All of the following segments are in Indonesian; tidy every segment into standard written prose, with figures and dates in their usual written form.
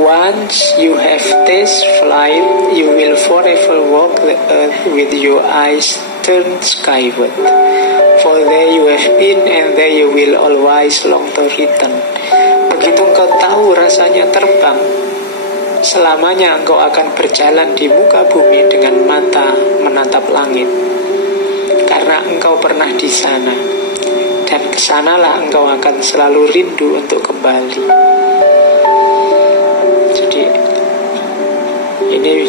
Once you have tasted flight, you will forever walk the earth with your eyes turned skyward. For there you have been, and there you will always long to return. Begitu engkau tahu rasanya terbang, selamanya engkau akan berjalan di muka bumi dengan mata menatap langit. Karena engkau pernah di sana, dan kesanalah engkau akan selalu rindu untuk kembali. Jadi ini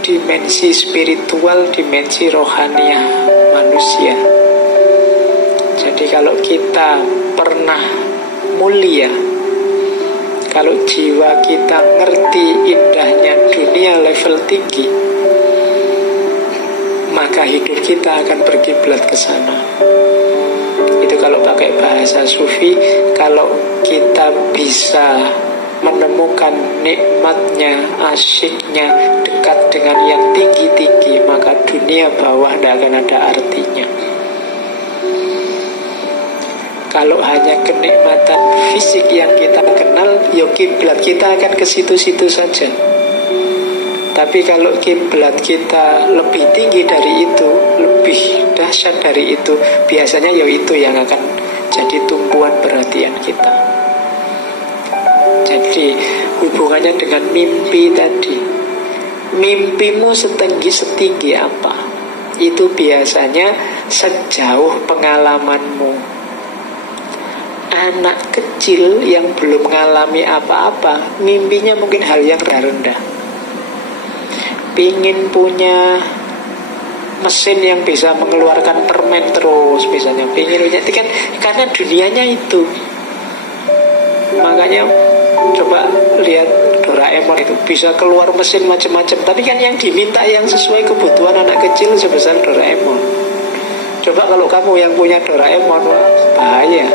dimensi spiritual, dimensi rohania manusia. Jadi kalau kita pernah mulia, kalau jiwa kita ngerti indahnya dunia level tinggi, maka hidup kita akan berkiblat ke sana. Itu kalau pakai bahasa sufi, kalau kita bisa menemukan nikmatnya, asyiknya dekat dengan yang tinggi-tinggi, maka dunia bawah tidak akan ada artinya. Kalau hanya kenikmatan fisik yang kita kenal, ya kiblat kita akan ke situ-situ saja. Tapi kalau kiblat kita lebih tinggi dari itu, lebih dahsyat dari itu, biasanya ya itu yang akan jadi tumpuan perhatian kita. Jadi hubungannya dengan mimpi tadi, mimpimu setinggi apa? Itu biasanya sejauh pengalamanmu. Anak kecil yang belum mengalami apa-apa, mimpinya mungkin hal yang rendah. Pingin punya mesin yang bisa mengeluarkan permen terus, misalnya pingin punya, kan karena dunianya itu. Makanya coba lihat Doraemon itu bisa keluar mesin macam-macam, tapi kan yang diminta yang sesuai kebutuhan anak kecil sebesar Doraemon. Coba kalau kamu yang punya Doraemon, wah, bahaya.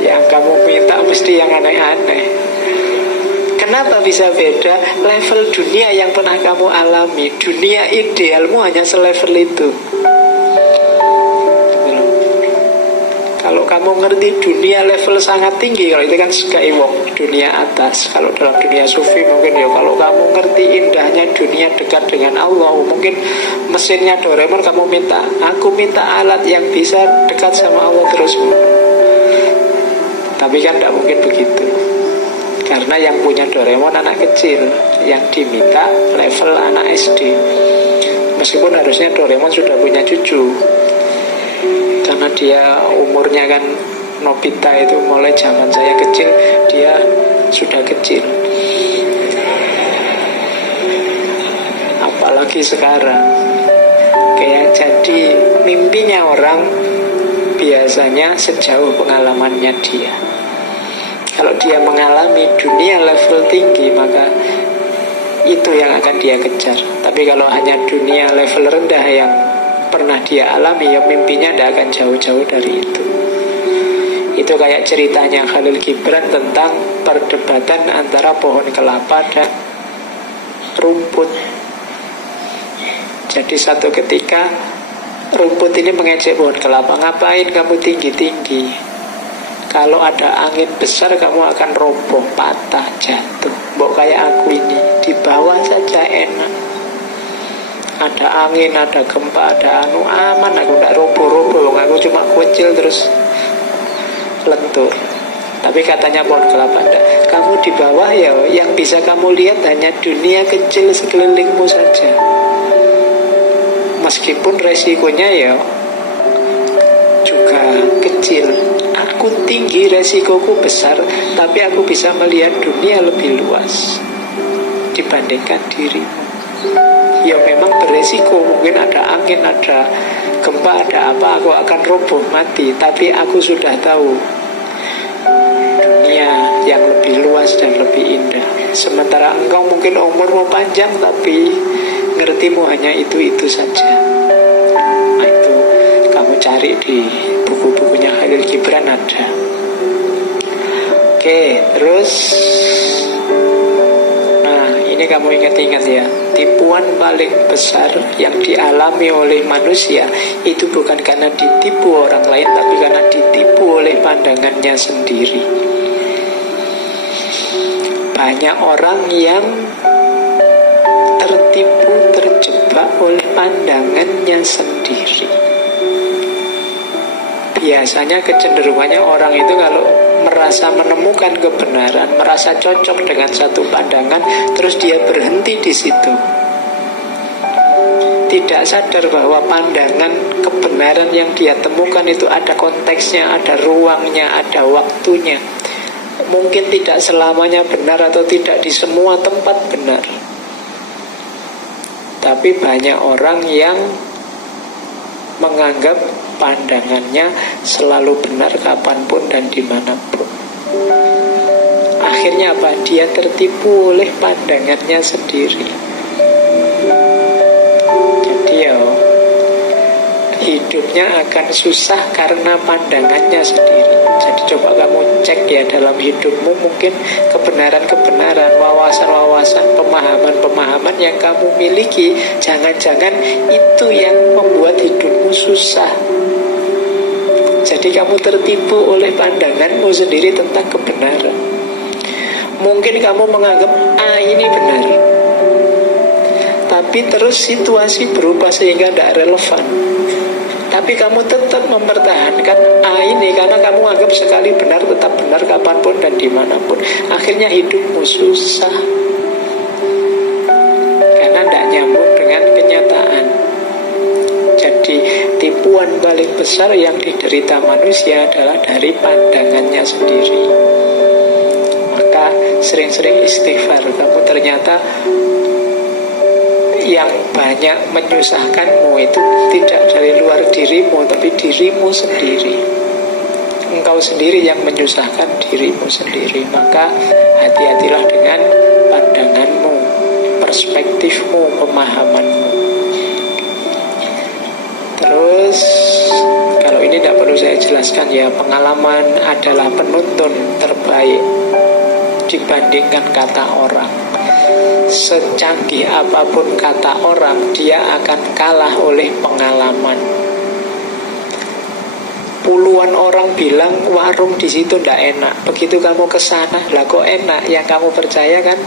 Yang kamu minta mesti yang aneh-aneh. Kenapa bisa beda? Level dunia yang pernah kamu alami, dunia idealmu hanya selevel itu. Kalau kamu ngerti dunia level sangat tinggi, kalau itu kan skywalk, dunia atas. Kalau dalam dunia sufi mungkin ya, kalau kamu ngerti indahnya dunia dekat dengan Allah, mungkin mesinnya Doraemon kamu minta, aku minta alat yang bisa dekat sama Allah terus. Tapi kan tidak mungkin begitu. Karena yang punya Doraemon anak kecil, yang diminta level anak SD. Meskipun harusnya Doraemon sudah punya cucu, karena dia umurnya kan, Nobita itu mulai zaman saya kecil, dia sudah kecil. Apalagi sekarang. Kayak jadi mimpinya orang biasanya sejauh pengalamannya dia. Kalau dia mengalami dunia level tinggi, maka itu yang akan dia kejar. Tapi kalau hanya dunia level rendah yang pernah dia alami, ya mimpinya tidak akan jauh-jauh dari itu. Itu kayak ceritanya Khalil Gibran tentang perdebatan antara pohon kelapa dan rumput. Jadi satu ketika rumput ini mengejek pohon kelapa, ngapain kamu tinggi-tinggi? Kalau ada angin besar kamu akan roboh, patah, jatuh. Mbok kayak aku ini, di bawah saja enak. Ada angin, ada gempa, ada aman, aku tidak roboh-roboh. Aku cuma kecil terus lentur. Tapi katanya pohon kelapa enggak. Kamu di bawah ya, yang bisa kamu lihat hanya dunia kecil sekelilingmu saja. Meskipun resikonya ya juga kecil. Aku tinggi, resikoku besar, tapi aku bisa melihat dunia lebih luas dibandingkan dirimu. Ya memang beresiko, mungkin ada angin, ada gempa, ada apa, aku akan roboh, mati. Tapi aku sudah tahu dunia yang lebih luas dan lebih indah. Sementara engkau mungkin umurmu panjang, tapi ngertimu hanya itu-itu saja. Nah itu kamu cari di buku-bukunya Khalil Gibran ada. Oke, terus nah ini kamu ingat-ingat ya, tipuan paling besar yang dialami oleh manusia itu bukan karena ditipu orang lain, tapi karena ditipu oleh pandangannya sendiri. Banyak orang yang tertipu, terjebak oleh pandangannya sendiri. Biasanya kecenderungannya orang itu kalau merasa menemukan kebenaran, merasa cocok dengan satu pandangan, terus dia berhenti di situ. Tidak sadar bahwa pandangan kebenaran yang dia temukan itu ada konteksnya, ada ruangnya, ada waktunya. Mungkin tidak selamanya benar atau tidak di semua tempat benar. Tapi banyak orang yang menganggap pandangannya selalu benar kapanpun dan dimanapun. Akhirnya apa? Dia tertipu oleh pandangannya sendiri. Jadi ya, hidupnya akan susah karena pandangannya sendiri. Jadi coba kamu cek ya dalam hidupmu, mungkin kebenaran-kebenaran, wawasan-wawasan, pemahaman-pemahaman yang kamu miliki, jangan-jangan itu yang membuat hidupmu susah. Jadi kamu tertipu oleh pandanganmu sendiri tentang kebenaran. Mungkin kamu menganggap ini benar, tapi terus situasi berubah sehingga tidak relevan. Tapi kamu tetap mempertahankan ini karena kamu anggap sekali benar tetap benar kapanpun dan dimanapun. Akhirnya hidupmu susah karena tidak nyambung dengan kenyataan. Jadi tipuan paling besar yang diderita manusia adalah dari pandangannya sendiri. Maka sering-sering istighfar. Kamu ternyata yang banyak menyusahkanmu itu tidak dari luar dirimu, tapi dirimu sendiri. Engkau sendiri yang menyusahkan dirimu sendiri. Maka hati-hatilah dengan pandanganmu, perspektifmu, pemahamanmu. Terus kalau ini tidak perlu saya jelaskan ya, pengalaman adalah penuntun terbaik dibandingkan kata orang. Secanggih apapun kata orang, dia akan kalah oleh pengalaman. Puluhan orang bilang warung di situ tidak enak. Begitu kamu ke sana, lah kok enak? Yang kamu percaya kan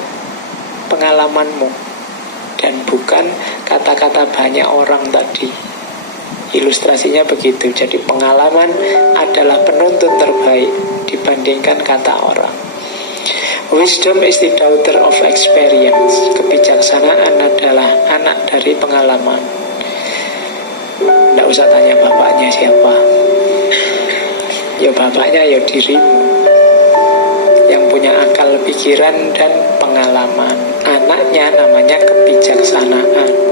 pengalamanmu dan bukan kata-kata banyak orang tadi. Ilustrasinya begitu. Jadi pengalaman adalah penuntun terbaik dibandingkan kata orang. Wisdom is the daughter of experience. Kebijaksanaan adalah anak dari pengalaman. Tidak usah tanya bapaknya siapa. Ya bapaknya ya dirimu, yang punya akal pikiran dan pengalaman. Anaknya namanya kebijaksanaan.